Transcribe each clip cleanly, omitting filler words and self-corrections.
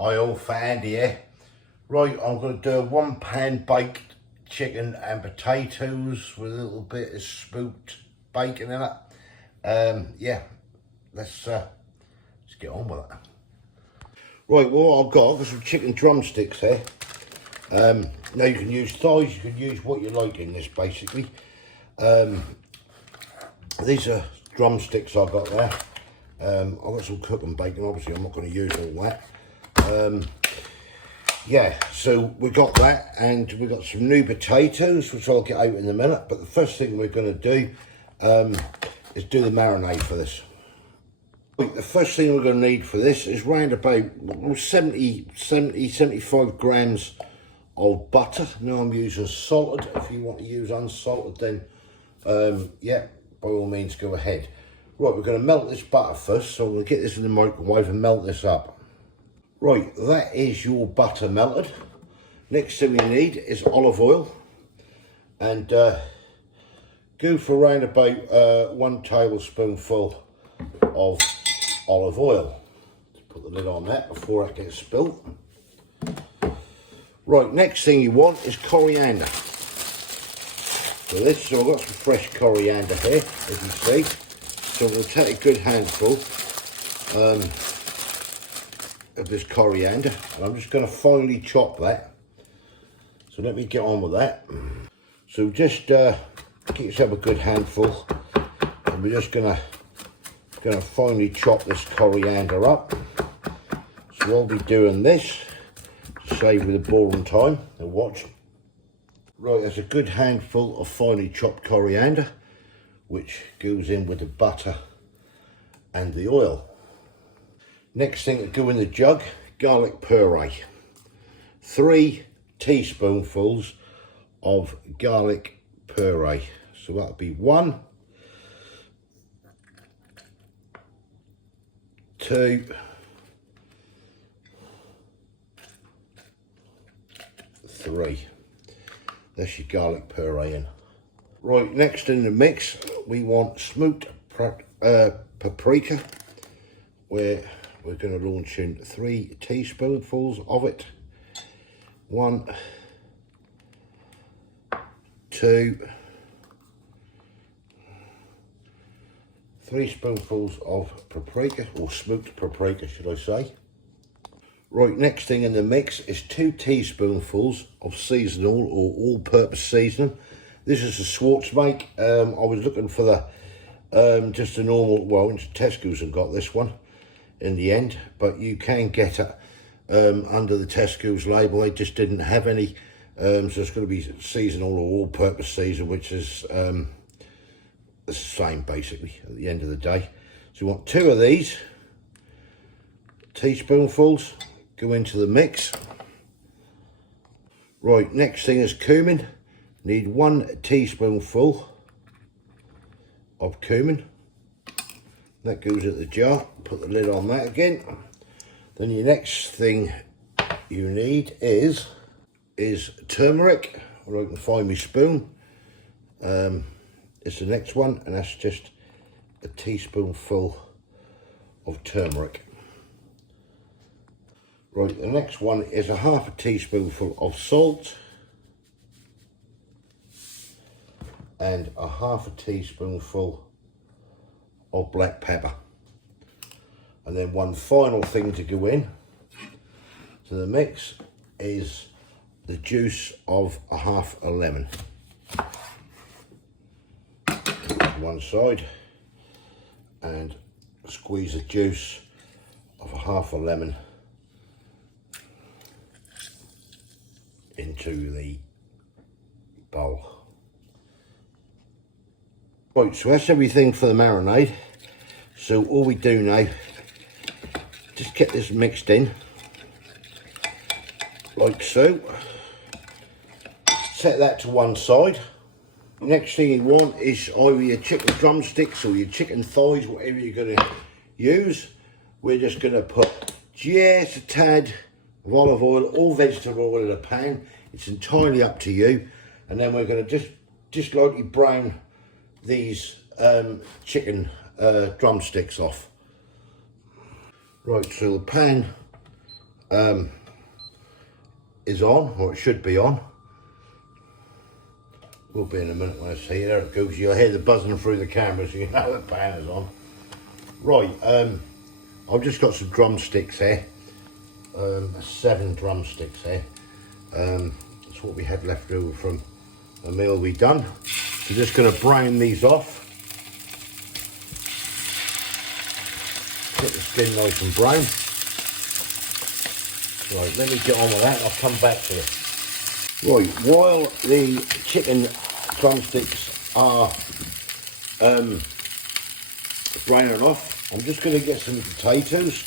oil for Andy here. Right, I'm going to do a 1 pan baked chicken and potatoes with a little bit of smoked bacon in it. Yeah, let's get on with it. Right, well, I've got some chicken drumsticks here. Now you can use thighs, you can use what you like in this basically. These are drumsticks I've got there. I've got some cooking bacon, obviously I'm not going to use all that. Yeah, so we got that, and we've got some new potatoes, which I'll get out in a minute. But the first thing we're going to do is do the marinade for this. The first thing we're going to need for this is round about 75 grams of butter. Now I'm using salted. If you want to use unsalted, then yeah, by all means go ahead. Right, we're going to melt this butter first, so we'll get this in the microwave and melt this up. Right, that is your butter melted. Next thing we need is olive oil, and go for around about 1 tablespoonful of olive oil. Let's put the lid on that before it gets spilt. Right, next thing you want is coriander. For this, so I've got some fresh coriander here, as you see. So I'm going to take a good handful of this coriander, and I'm just going to finely chop that. So let me get on with that. So just get yourself a good handful, and we're just going to finely chop this coriander up. So I'll be doing this to save with the boring time and watch. Right, there's a good handful of finely chopped coriander, which goes in with the butter and the oil. Next thing to go in the jug, garlic puree. 3 teaspoonfuls of garlic puree. So that'll be 1, 2, 3. That's your garlic puree in. Right, next in the mix, we want smoked paprika, where we're going to launch in 3 teaspoonfuls of it. 1, 2, 3 spoonfuls of paprika, or smoked paprika should I say. Right, next thing in the mix is 2 teaspoonfuls of seasonal or all-purpose seasoning. This is a Schwartz make. I was looking for the just a normal, well, into Tesco's and got this one in the end, but you can get it under the Tesco's label. They just didn't have any, so it's going to be seasonal or all-purpose season, which is the same basically at the end of the day. So you want 2 of these teaspoonfuls go into the mix. Right, next thing is cumin. Need 1 teaspoonful of cumin. That goes in the jar. Put the lid on that again. Then your next thing you need is turmeric. Or I can find my spoon. It's the next one, and that's just a teaspoonful of turmeric. Right, the next one is a 1/2 teaspoonful of salt and a 1/2 teaspoonful of black pepper. And then one final thing to go in to the mix is the juice of a 1/2 a lemon. One side, and squeeze the juice of a 1/2 a lemon into the bowl. Right, so that's everything for the marinade. So all we do now, just get this mixed in, like so. Set that to one side. Next thing you want is either your chicken drumsticks or your chicken thighs, whatever you're going to use. We're just going to put just a tad of olive oil or vegetable oil in a pan. It's entirely up to you. And then we're going to just lightly brown these chicken drumsticks off. Right, so the pan is on, or it should be on. Will be in a minute when I see it. There it goes. You'll hear the buzzing through the camera, so you know the pan is on. Right, I've just got some drumsticks here. 7 drumsticks here. That's what we had left over from a meal we done. So just going to brown these off. Get the skin nice and brown. Right, let me get on with that and I'll come back to it. Right, while the chicken drumsticks are browning off, I'm just going to get some potatoes.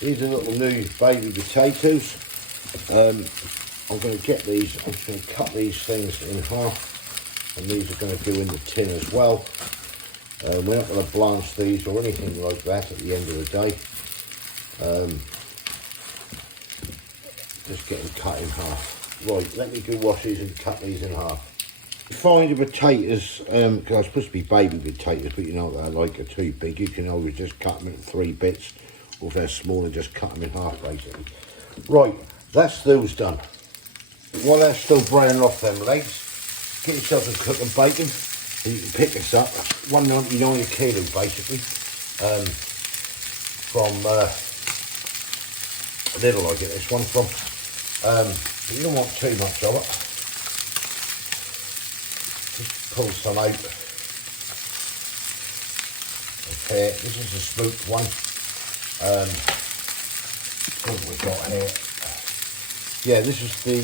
These are little new baby potatoes. I'm going to get these, I'm just going to cut these things in half, and these are going to go in the tin as well. We're not going to blanch these or anything like that at the end of the day. Just get them cut in half. Right, let me go wash these and cut these in half. Find the potatoes, because they're supposed to be baby potatoes, but you know what they're like, are too big. You can always just cut them into 3 bits, or if they're smaller, just cut them in half basically. Right, that's those done. While they're still browning off them legs, get yourself some cooking bacon, and you can pick this up, $1.99 a kilo basically, from Lidl I get this one from. But you don't want too much of it. Just pull some out. Okay, this is the smoked one. What we've got here. Yeah, this is the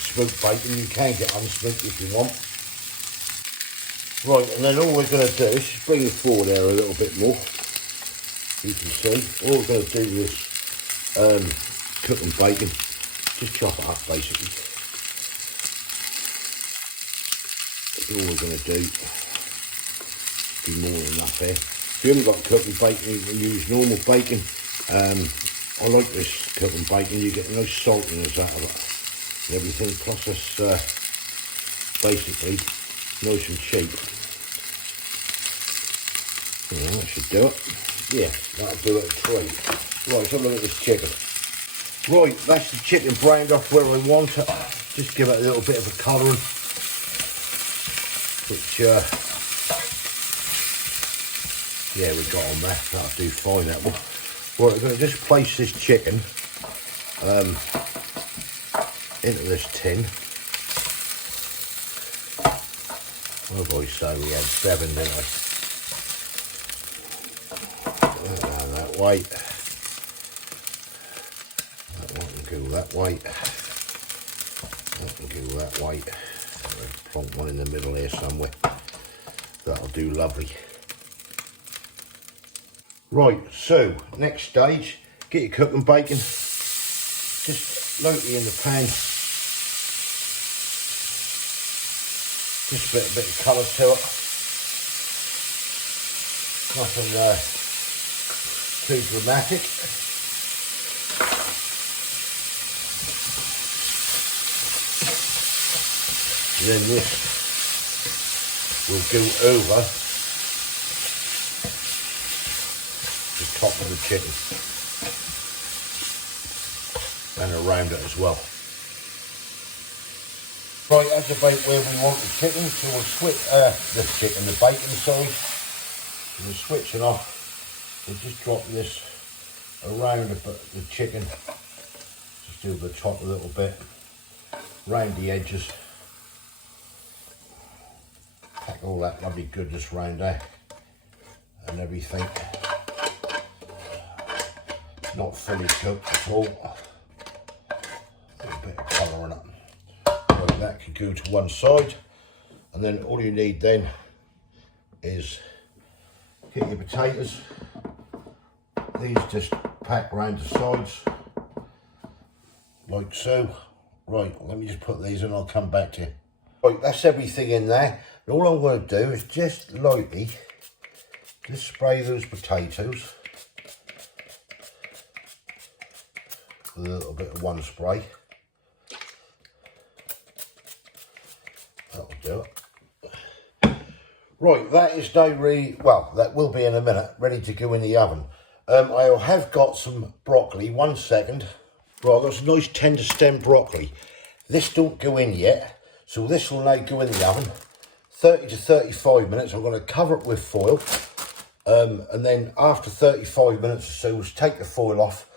smoked bacon. You can get unsmoked if you want. Right, and then all we're going to do is just bring it forward there a little bit more. You can see. All we're going to do is cooking bacon. Just chop it up basically. That's all we're going to do. Be more than enough here. If you haven't got cooking bacon, you can use normal bacon. I like this cooking bacon. You get a nice saltiness out of it and everything. Plus it's basically nice and cheap. Yeah, that should do it. Yeah, that'll do it a treat. Right, let's have a look at this chicken. Right, that's the chicken browned off where I want it. Just give it a little bit of a colouring, which, yeah, we got on there. That'll do fine, that one. Right, I'm going to just place this chicken into this tin. What did I say? We had 7, didn't I? Down that way. Go that way. That can go that way. Plonk one in the middle here somewhere. That'll do lovely. Right, so next stage, get your cooking bacon. Just lightly in the pan. Just a bit of colour to it. Nothing too dramatic. And then this will go over the top of the chicken and around it as well. Right, that's about where we want the chicken, so we'll switch the bacon, sorry. We'll switch it off. We'll just drop this around the chicken, just do the top a little bit, round the edges. Pack all that lovely goodness round there and everything. Not fully cooked at all. A bit of colour in it. Right, that can go to one side, and then all you need then is get your potatoes. These just pack round the sides like so. Right, let me just put these in, I'll come back to you. Right, that's everything in there. And all I'm going to do is just lightly just spray those potatoes with a little bit of one spray. That'll do it. Right, that is now ready, well, that will be in a minute, ready to go in the oven. I have got some broccoli, 1 second. Right, I've got some nice tender stem broccoli. This don't go in yet, so this will now go in the oven. 30 to 35 minutes, I'm going to cover it with foil. And then after 35 minutes or so, we'll take the foil off.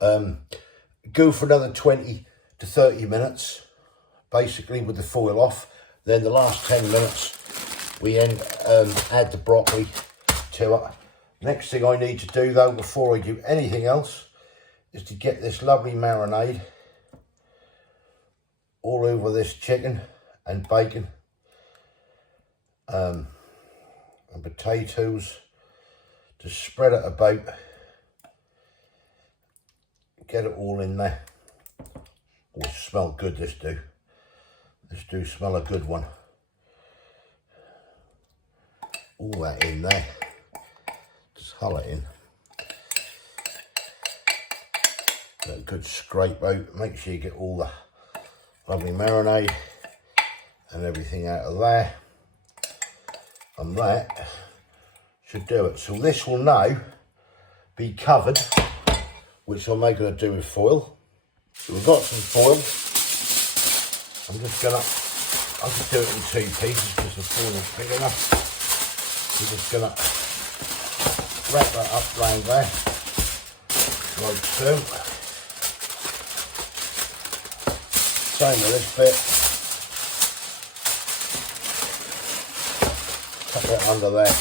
Go for another 20 to 30 minutes, basically with the foil off. Then the last 10 minutes, we add the broccoli to it. Next thing I need to do though, before I do anything else, is to get this lovely marinade all over this chicken and bacon and potatoes. To spread it about, get it all in there. Oh, it smells good, this do. This do smell a good one. All that in there. Just hull it in. Get a good scrape out. Make sure you get all the lovely marinade and everything out of there. And that should do it. So this will now be covered, which I'm going to do with foil. So we've got some foil. I'll just do it in 2 pieces because the foil is big enough. We're just going to wrap that up round there, like so. Same with this bit. Tuck that under there.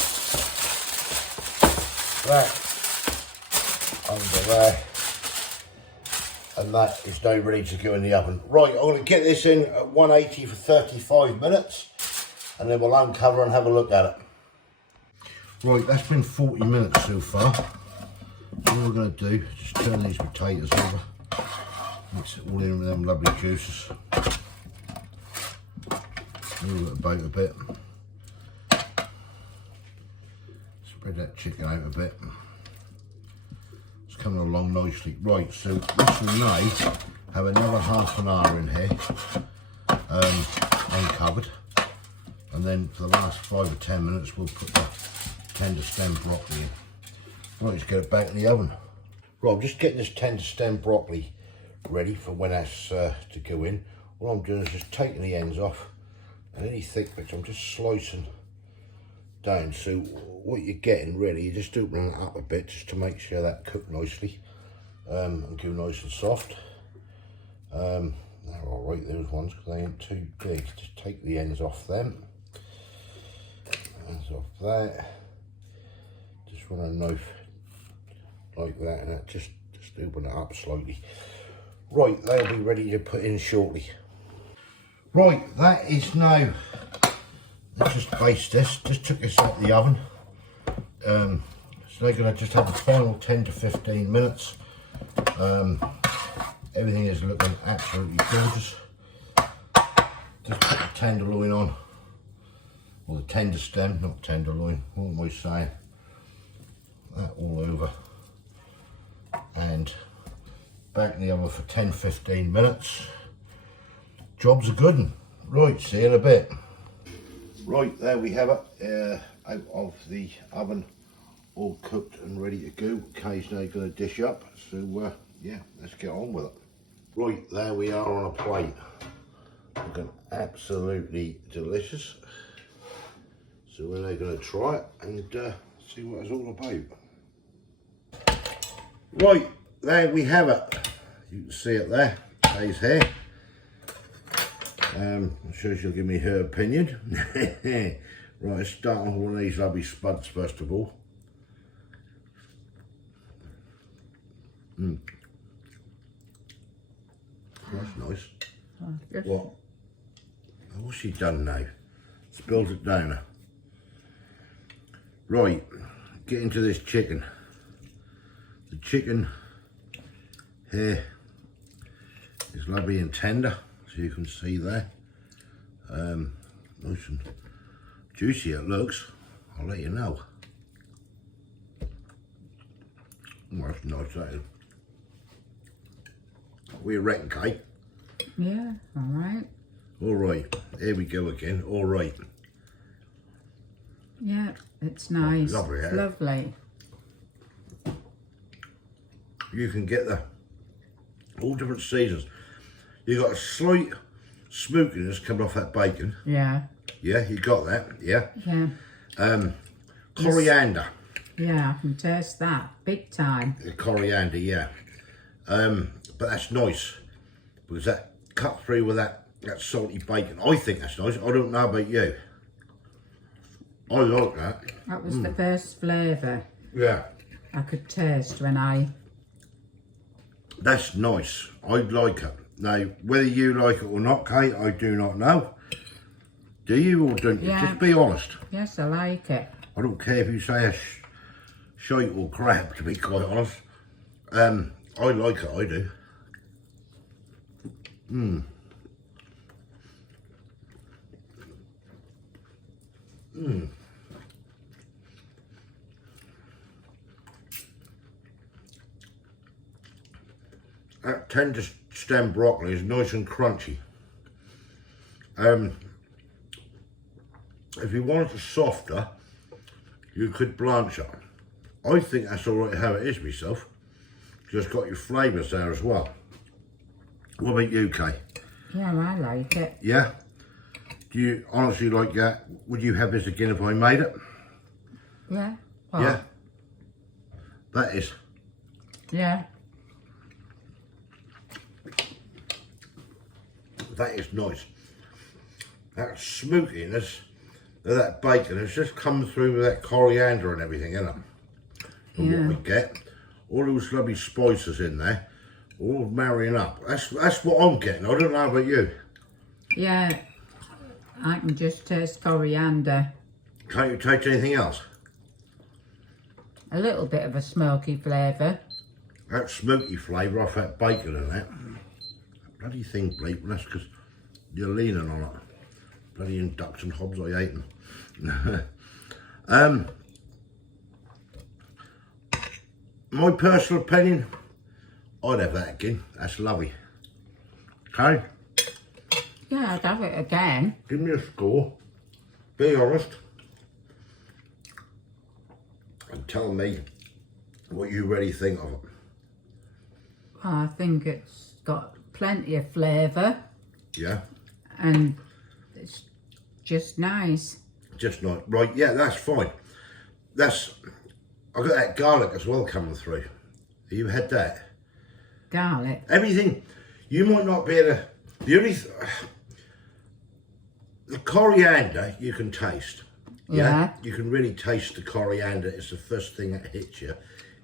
That under there, and that is now ready to go in the oven. Right, I'm going to get this in at 180 for 35 minutes, and then we'll uncover and have a look at it. Right, that's been 40 minutes so far. What we're going to do is just turn these potatoes over, mix it all in with them lovely juices, move it about a bit. Spread that chicken out a bit. It's coming along nicely. Right, so this will now have another half an hour in here, uncovered. And then for the last 5 or 10 minutes, we'll put the tender stem broccoli in. Right, let's get it back in the oven. Right, I'm just getting this tender stem broccoli ready for when that's to go in. What I'm doing is just taking the ends off, and any thick bits I'm just slicing down. So what you're getting really, you're just opening it up a bit just to make sure that cooked nicely and go nice and soft. They're all right, those ones, because they ain't too big. Just take the ends off them. Ends off there. Just run a knife like that, and that just open it up slightly. Right, they'll be ready to put in shortly. Right, that is now. Let's just baste this. Just took this out of the oven. So they're going to just have the final 10 to 15 minutes. Everything is looking absolutely gorgeous. Just put the tenderloin on, or the tender stem, not tenderloin. What am I saying? That all over, and back in the oven for 10-15 minutes. Job's a good one. Right, see you in a bit. Right, there we have it, out of the oven, all cooked and ready to go. Kay's now going to dish up, so yeah, let's get on with it. Right, there we are on a plate. Looking absolutely delicious. So we're now going to try it and see what it's all about. Right, there we have it. You can see it there, Kay's here. I'm sure she'll give me her opinion. Right, let's start on one of these lovely spuds first of all. That's nice. What? What's she done now? Spilled it down her. Right, get into this chicken. The chicken here is lovely and tender, as you can see there. Nice and juicy it looks, I'll let you know. Oh, that's nice, that is. What do you reckon, Kate? Yeah, all right. All right, here we go again, all right. Yeah, it's nice. Lovely, it's lovely. you can get all different seasons. You got a slight smokiness coming off that bacon. Yeah. Yeah, you got that. Yeah. Yeah. Coriander. Yeah, I can taste that big time. The coriander, yeah. But that's nice because that cut through with that salty bacon. I think that's nice. I don't know about you. I like that. That was the first flavour Yeah. I could taste when I... That's nice. I like it. Now, whether you like it or not, Kate, I do not know. Do you or don't you? Yeah. Just be honest. Yes, I like it. I don't care if you say a shite or crap, to be quite honest. I like it, I do. That tender stem broccoli is nice and crunchy. If you wanted it softer, you could blanch it. I think that's alright how it is myself. Just got your flavours there as well. What about you, Kay? Yeah, I like it. Yeah? Do you honestly like that? Would you have this again if I made it? Yeah. What? Yeah? That is. Yeah. That is nice. That smokiness of that bacon has just come through with that coriander and everything, isn't it? And Yeah. what we get, all those lovely spices in there, all marrying up. That's what I'm getting. I don't know about you. Yeah. I can just taste coriander. Can't you taste anything else? A little bit of a smoky flavour. That smoky flavour off that bacon and that. Bloody thing, Blake, that's because you're leaning on it. Bloody induction hobs, I hate them. My personal opinion, I'd have that again. That's lovely. Okay, Yeah, I'd have it again. give me a score. Be honest. And tell me what you really think of it. I think it's got plenty of flavour Yeah? and it's just nice. Just not right. Yeah, that's fine. I've got that garlic as well coming through. Have you had that? Garlic. Everything. You might not be able to. The only the coriander you can taste. Yeah. You can really taste the coriander. It's the first thing that hits you.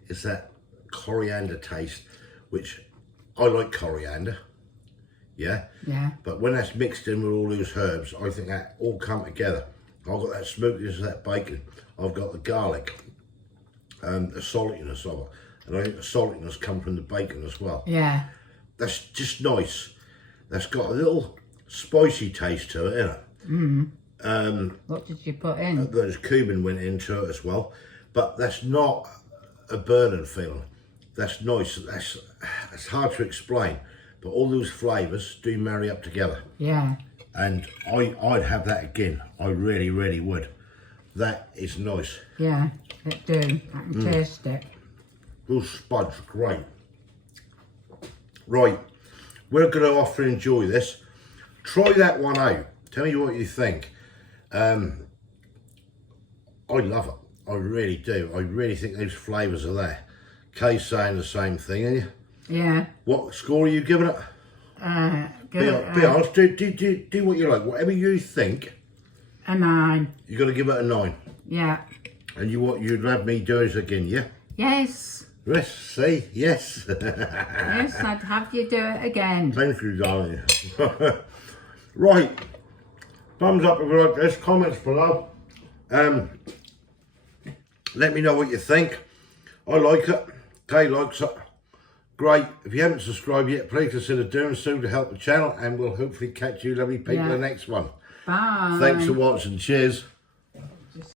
It's that coriander taste, which I like coriander. Yeah. Yeah. But when that's mixed in with all those herbs, I think that all come together. I've got that smokiness of that bacon. I've got the garlic, the saltiness of it. And I think the saltiness comes from the bacon as well. Yeah. That's just nice. That's got a little spicy taste to it, innit? What did you put in? There's cumin went into it as well. But that's not a burning feeling. That's nice. It's hard to explain. But all those flavours do marry up together. Yeah. And I'd have that again. I really, really would. That is nice. Yeah, it do. I can taste it. Those spuds, great. Right, we're going to off and enjoy this. Try that one out. Tell me what you think. I love it. I really do. I really think those flavours are there. Kay's saying the same thing, are you? Yeah. What score are you giving it? Be honest, do what you like. Whatever you think, a 9. you're going to give it a 9. Yeah. And you'd have me do it again, yeah? Yes. Yes, see? Yes. Yes, I'd have you do it again. Thank you, darling. Right. Thumbs up if you like this. Comments below. Let me know what you think. I like it. Kay likes it. Great. If you haven't subscribed yet, please consider doing so to help the channel, and we'll hopefully catch you lovely people in the next one. Bye. Thanks for watching. Cheers.